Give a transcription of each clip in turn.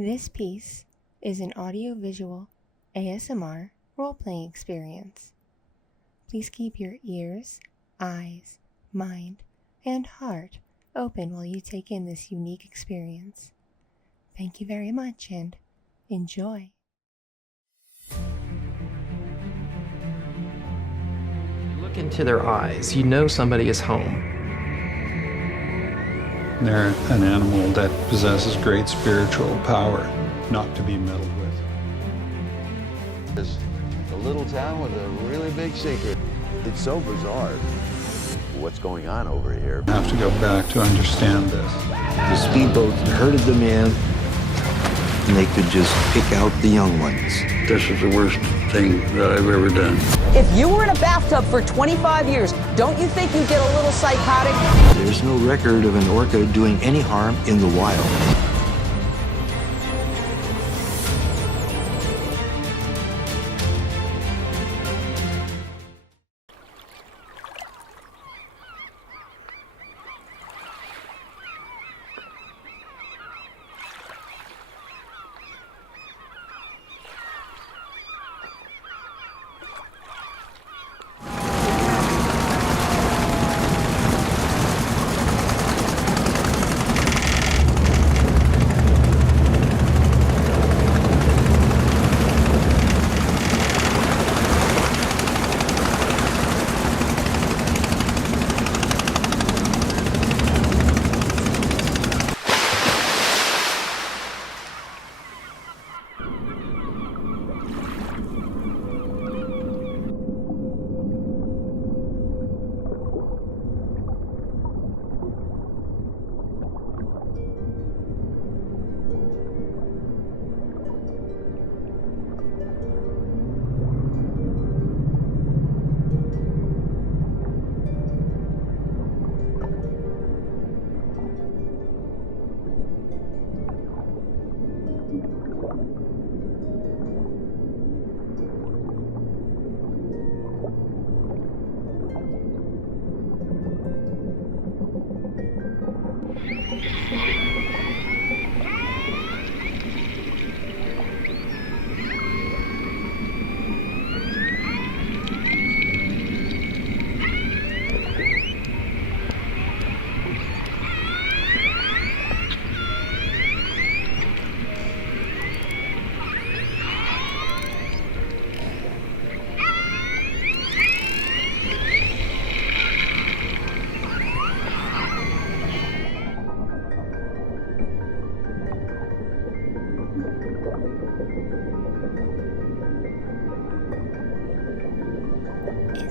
This piece is an audiovisual ASMR role-playing experience. Please keep your ears, eyes, mind, and heart open while you take in this unique experience. Thank you very much and enjoy. Look into their eyes, you know somebody is home. They're an animal that possesses great spiritual power, not to be meddled with. It's a little town with a really big secret. It's so bizarre what's going on over here. I have to go back to understand this. The speedboat herded them in, and they could just pick out the young ones. This is the worst thing that I've ever done. If you were in a bathtub for 25 years, don't you think you'd get a little psychotic? There's no record of an orca doing any harm in the wild.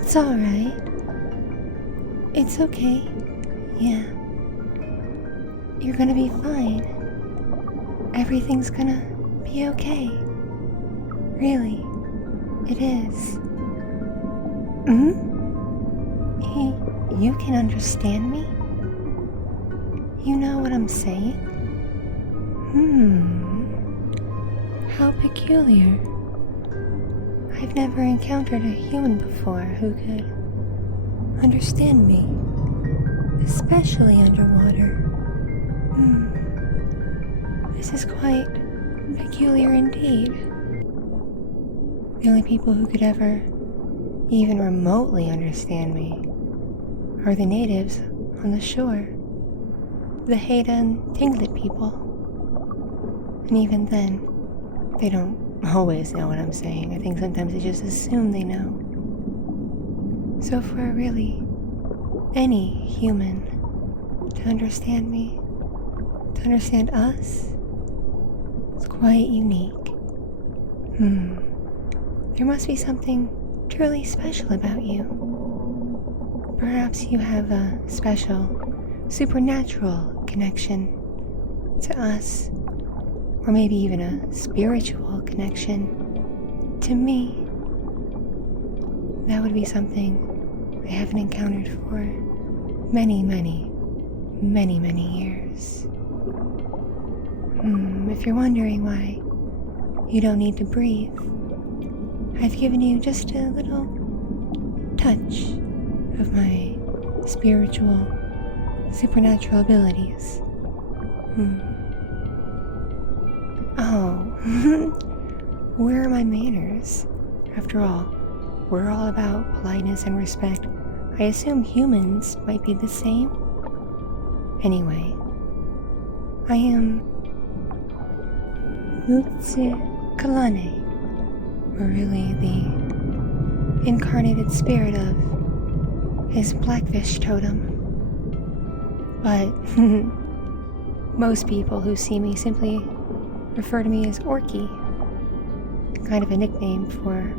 It's alright. It's okay. Yeah. You're gonna be fine. Everything's gonna be okay. Really. It is. You can understand me? You know what I'm saying? How peculiar. I've never encountered a human before who could understand me, especially underwater. This is quite peculiar indeed. The only people who could ever even remotely understand me are the natives on the shore, the Haida and Tinglet people. And even then, they don't always know what I'm saying. I think sometimes they just assume they know. So for really any human to understand me, to understand us, it's quite unique. There must be something truly special about you. Perhaps you have a special supernatural connection to us, or maybe even a spiritual connection to me. That would be something I haven't encountered for many, many, many, many years. If you're wondering why you don't need to breathe, I've given you just a little touch of my spiritual, supernatural abilities. Oh, where are my manners? After all, we're all about politeness and respect. I assume humans might be the same. Anyway, I am Mutsu Kalane, or really the incarnated spirit of his blackfish totem. But most people who see me simply refer to me as Orki, kind of a nickname for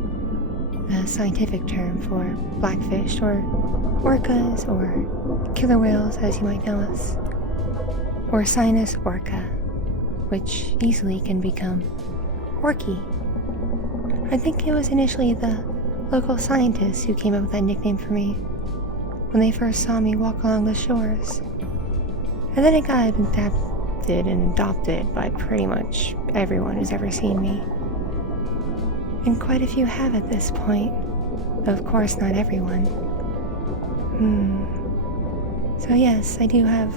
the scientific term for blackfish, or orcas, or killer whales as you might know us, or sinus orca, which easily can become Orki. I think it was initially the local scientists who came up with that nickname for me when they first saw me walk along the shores. And then it got adapted and adopted by pretty much everyone who's ever seen me. And quite a few have at this point. Of course, not everyone. So yes, I do have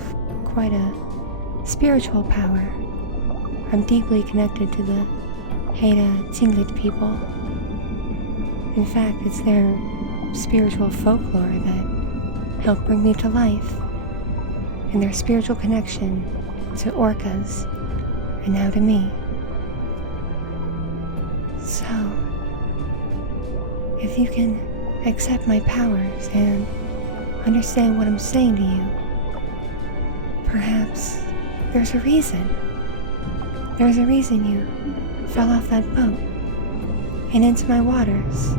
quite a spiritual power. I'm deeply connected to the Haida Tinglet people. In fact, it's their spiritual folklore that helped bring me to life, and their spiritual connection to orcas, and now to me. So, if you can accept my powers and understand what I'm saying to you, perhaps there's a reason. There's a reason you fell off that boat and into my waters.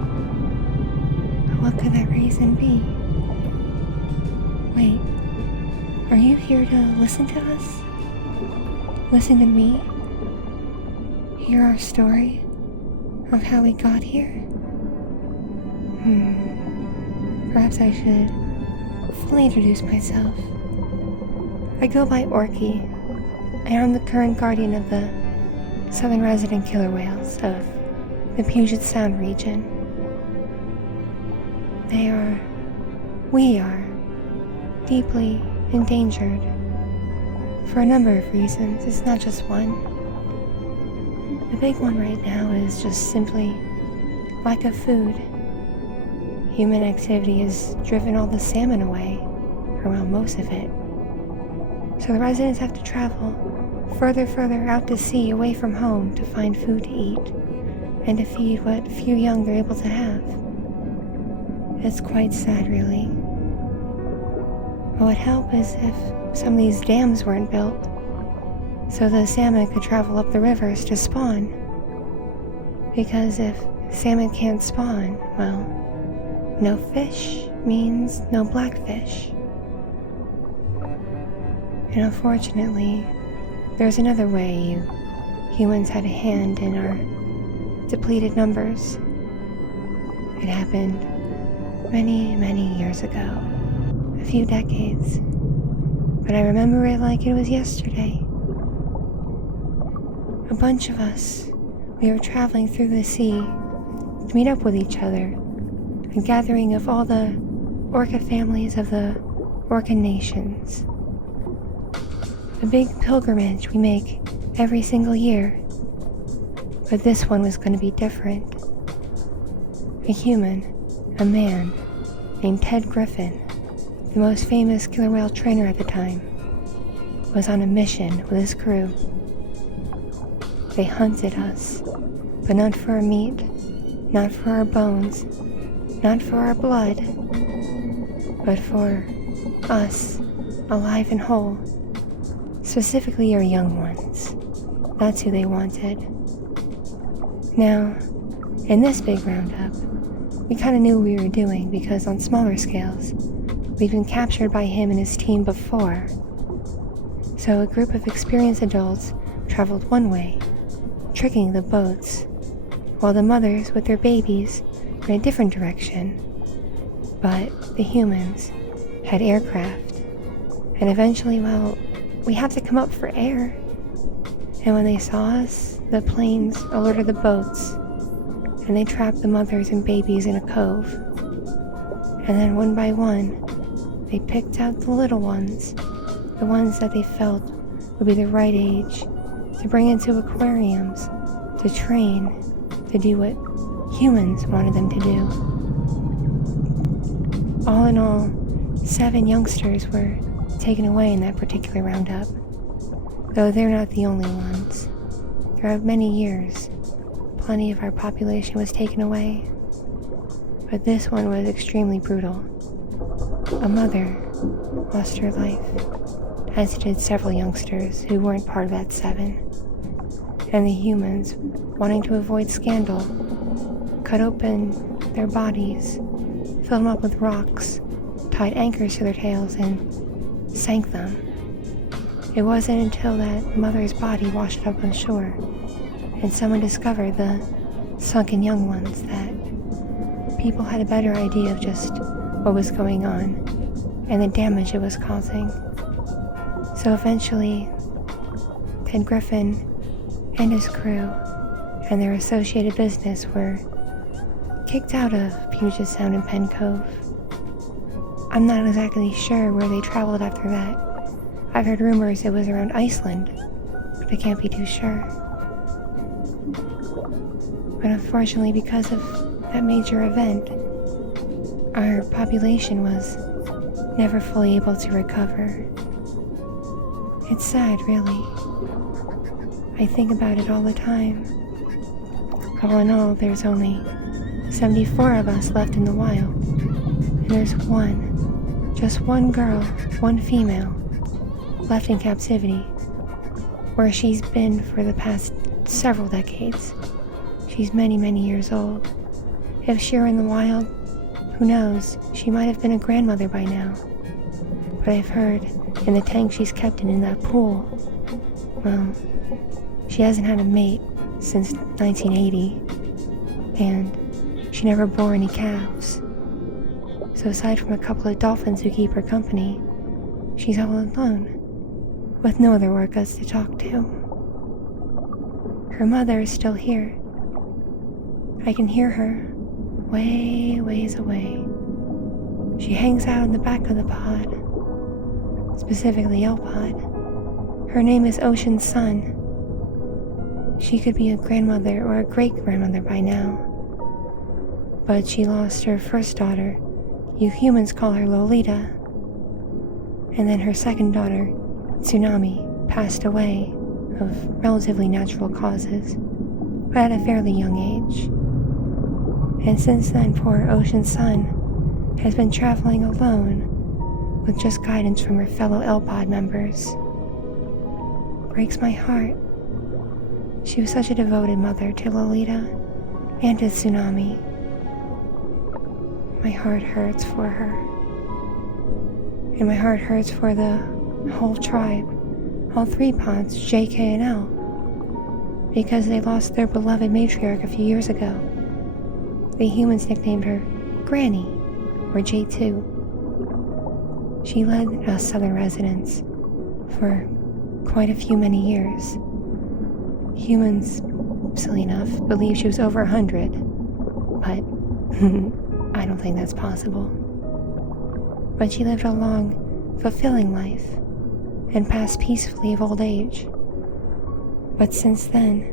But what could that reason be? Wait, are you here to listen to us? Listen to me? Hear our story of how we got here? Perhaps I should fully introduce myself. I go by Orki, and I'm the current guardian of the southern resident killer whales of the Puget Sound region. We are deeply endangered for a number of reasons. It's not just one. The big one right now is just simply lack of food. Human activity has driven all the salmon away, or well, most of it. So the residents have to travel further out to sea, away from home, to find food to eat, and to feed what few young they're able to have. It's quite sad, really. What would help is if some of these dams weren't built, so the salmon could travel up the rivers to spawn. Because if salmon can't spawn, well, no fish means no blackfish. And unfortunately, there's another way you humans had a hand in our depleted numbers. It happened many years ago, a few decades, but I remember it like it was yesterday. A bunch of us, we were traveling through the sea to meet up with each other, a gathering of all the Orca families of the Orca nations. A big pilgrimage we make every single year, but this one was going to be different. A human, a man, named Ted Griffin, the most famous killer whale trainer at the time, was on a mission with his crew. They hunted us, but not for our meat, not for our bones, not for our blood, but for us, alive and whole. Specifically our young ones. That's who they wanted. Now, in this big roundup, we kind of knew what we were doing because on smaller scales, we'd been captured by him and his team before. So a group of experienced adults traveled one way, tricking the boats, while the mothers with their babies were in a different direction. But the humans had aircraft, and eventually, well, we had to come up for air. And when they saw us, the planes alerted the boats, and they trapped the mothers and babies in a cove. And then one by one, they picked out the little ones, the ones that they felt would be the right age to to bring into aquariums, to train, to do what humans wanted them to do. All in all, 7 youngsters were taken away in that particular roundup, though they're not the only ones. Throughout many years, plenty of our population was taken away, but this one was extremely brutal. A mother lost her life, as did several youngsters who weren't part of that 7. And the humans, wanting to avoid scandal, cut open their bodies, filled them up with rocks, tied anchors to their tails, and sank them. It wasn't until that mother's body washed up on shore and someone discovered the sunken young ones that people had a better idea of just what was going on and the damage it was causing. So eventually, Ted Griffin and his crew and their associated business were kicked out of Puget Sound and Penn Cove. I'm not exactly sure where they traveled after that. I've heard rumors it was around Iceland, but I can't be too sure. But unfortunately, because of that major event, our population was never fully able to recover. It's sad, really. I think about it all the time. All in all, there's only 74 of us left in the wild. And there's just one girl, one female, left in captivity, where she's been for the past several decades. She's many, many years old. If she were in the wild, who knows, she might have been a grandmother by now. But I've heard in the tank she's kept in that pool, well, she hasn't had a mate since 1980, and she never bore any calves. So aside from a couple of dolphins who keep her company, she's all alone, with no other orcas to talk to. Her mother is still here. I can hear her, ways away. She hangs out in the back of the pod, specifically L pod. Her name is Ocean Sun. She could be a grandmother or a great-grandmother by now, but she lost her first daughter. You humans call her Lolita. And then her second daughter, Tsunami, passed away of relatively natural causes, but at a fairly young age. And since then, poor Ocean Sun has been traveling alone with just guidance from her fellow L-Pod members. Breaks my heart. She was such a devoted mother to Lolita and to Tsunami. My heart hurts for her. And my heart hurts for the whole tribe, all 3 pods, J, K, and L, because they lost their beloved matriarch a few years ago. The humans nicknamed her Granny, or J2. She led us southern residents for quite a few many years. Humans, silly enough, believe she was over 100, but I don't think that's possible. But she lived a long, fulfilling life and passed peacefully of old age. But since then,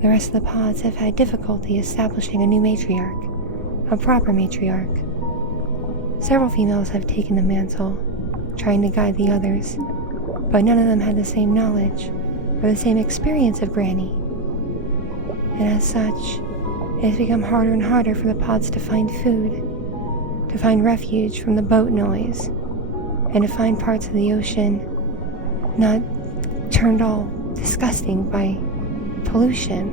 the rest of the pods have had difficulty establishing a new matriarch, a proper matriarch. Several females have taken the mantle, trying to guide the others, but none of them had the same knowledge or the same experience of Granny. And as such, it has become harder and harder for the pods to find food, to find refuge from the boat noise, and to find parts of the ocean not turned all disgusting by pollution.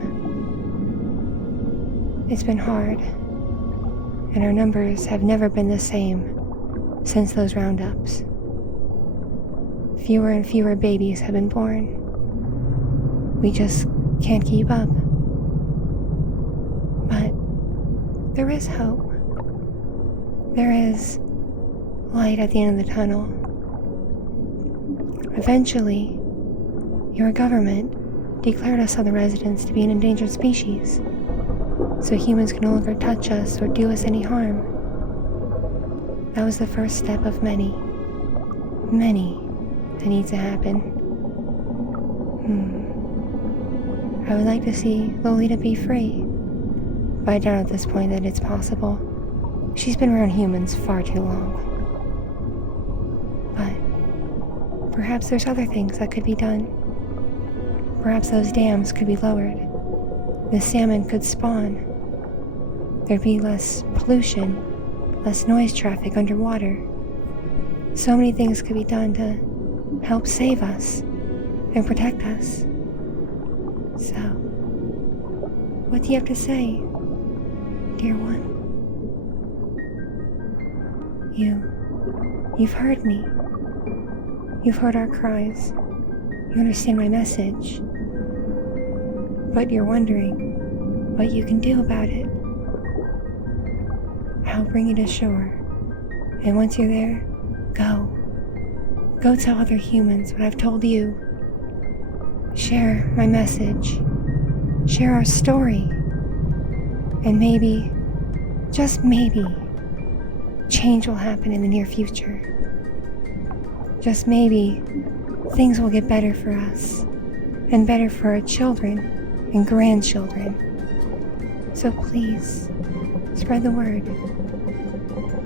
It's been hard, and our numbers have never been the same since those roundups. Fewer and fewer babies have been born. We just can't keep up. But there is hope. There is light at the end of the tunnel. Eventually, your government declared us other residents to be an endangered species, so humans can no longer touch us or do us any harm. That was the first step of many that need to happen. I would like to see Lolita be free, but I doubt at this point that it's possible. She's been around humans far too long. But perhaps there's other things that could be done. Perhaps those dams could be lowered. The salmon could spawn. There'd be less pollution, less noise traffic underwater. So many things could be done to help save us and protect us. So, what do you have to say, dear one? You've heard me. You've heard our cries. You understand my message. But you're wondering what you can do about it. I'll bring you to shore. And once you're there, go. Go tell other humans what I've told you. Share my message. Share our story. And maybe, just maybe, change will happen in the near future. Just maybe, things will get better for us, and better for our children and grandchildren. So please, spread the word.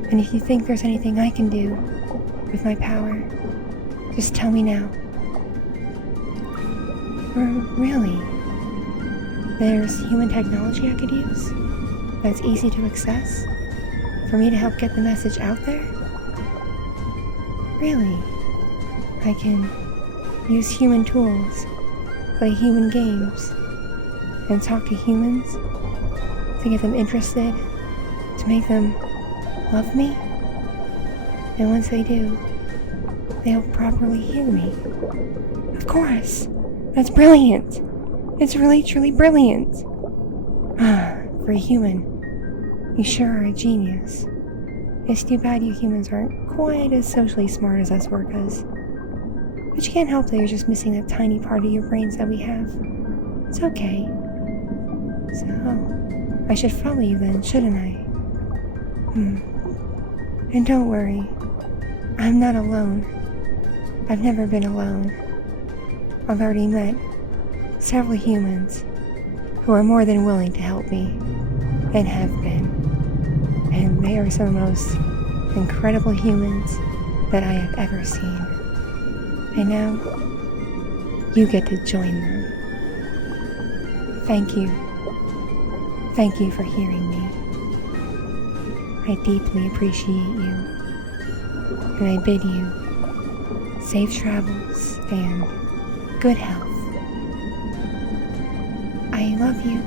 And if you think there's anything I can do with my power, just tell me now. Or really, there's human technology I could use that's easy to access for me to help get the message out there? Really, I can use human tools, play human games, and talk to humans to get them interested, to make them love me. And once they do, they'll properly hear me. Of course, that's brilliant. It's really, truly brilliant. For a human, you sure are a genius. It's too bad you humans aren't quite as socially smart as us Orcas. But you can't help that you're just missing that tiny part of your brains that we have. It's okay. So, I should follow you then, shouldn't I? And don't worry, I'm not alone. I've never been alone. I've already met several humans who are more than willing to help me, and have been. And they are some of the most incredible humans that I have ever seen. And now, you get to join them. Thank you. Thank you for hearing me. I deeply appreciate you. And I bid you safe travels and good health. I love you.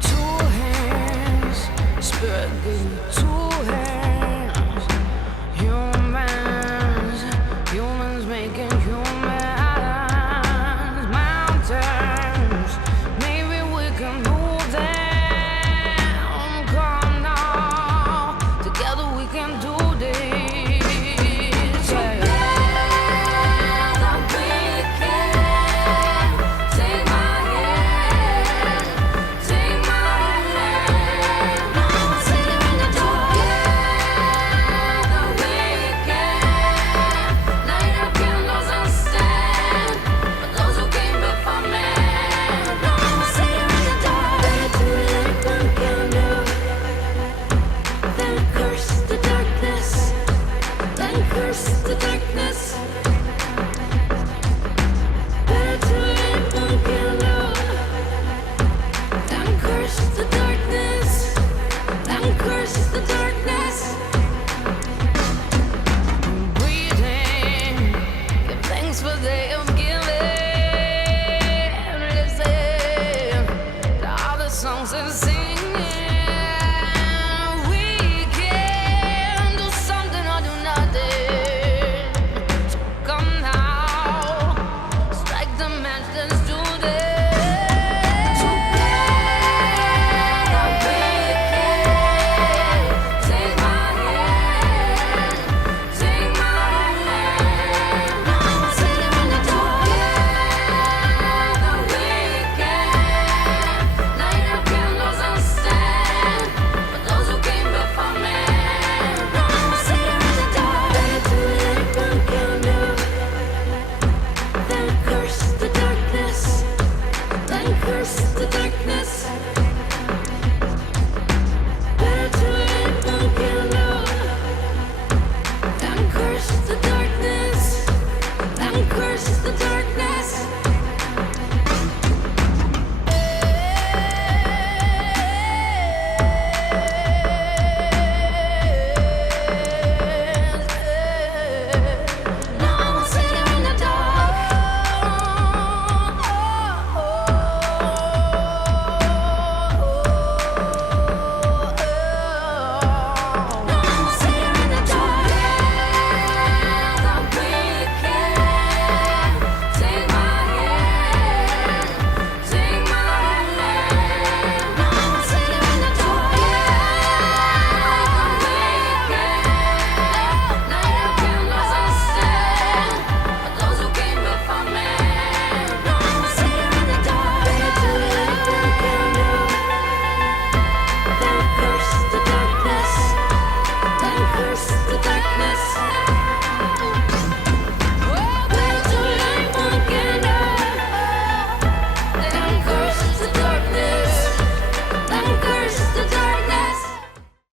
Two hands spread the two